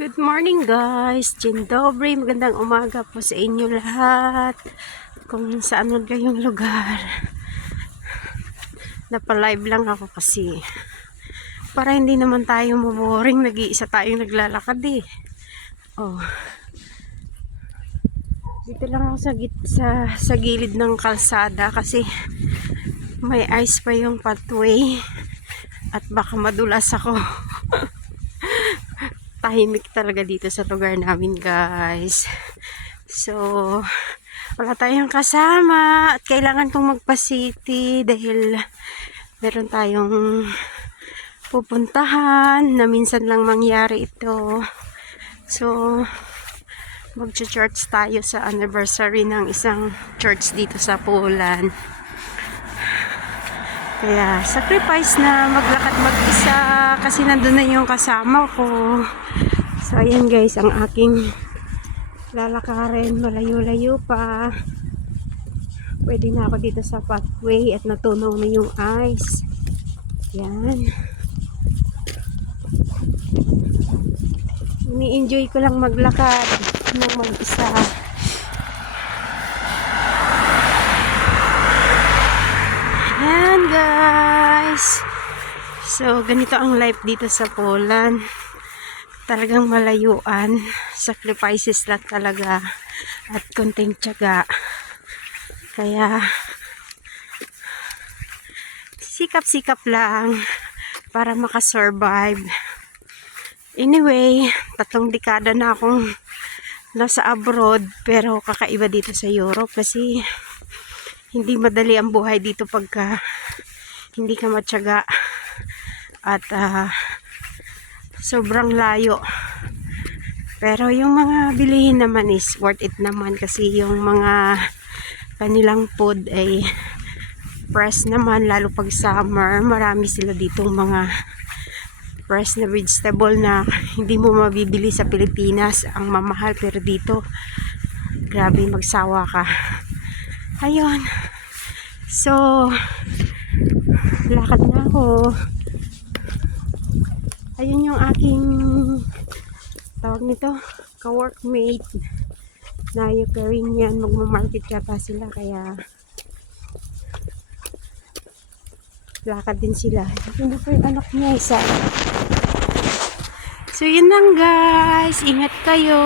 Good morning guys, Dzień dobry, magandang umaga po sa inyo lahat. Kung saan man kayong lugar. Napalive lang ako kasi para hindi naman tayo maboring, nag-iisa tayong naglalakad eh. Oh. Dito lang ako sa gilid ng kalsada kasi may ice pa yung pathway at baka madulas ako. Tahimik talaga dito sa lugar namin guys. So wala tayong kasama at kailangan kong magpa-city dahil meron tayong pupuntahan na minsan lang mangyari ito. So magcha-church tayo sa anniversary ng isang church dito sa Poland. Kaya sacrifice na maglakad mag-isa kasi nandun na yung kasama ko. So ayan guys, ang aking lalakarin, malayo-layo pa. Pwede na ako dito sa pathway at natunaw na yung ice. Yan. Ini-enjoy ko lang maglakad ng mag-isa. Yan guys. So ganito ang life dito sa Poland. Talagang malayuan. Sacrifices lang talaga. At konting tiyaga. Kaya sikap-sikap lang para makasurvive. Anyway, 3 dekada na akong nasa abroad. Pero kakaiba dito sa Europe kasi hindi madali ang buhay dito pagka hindi ka matyaga at sobrang layo. Pero yung mga bilihin naman is worth it naman kasi yung mga kanilang food ay fresh naman, lalo pag summer. Marami sila ditong mga fresh na vegetable na hindi mo mabibili sa Pilipinas. Ang mamahal, pero dito grabe, magsawa ka. Ayun. So, lakad na ako. Ayun yung aking tawag nito, ka-workmate na Ukrainian. Magmamarket yata sila, kaya lakad din sila. Hindi ko yung anak niya isa. So, yun lang guys. Ingat kayo.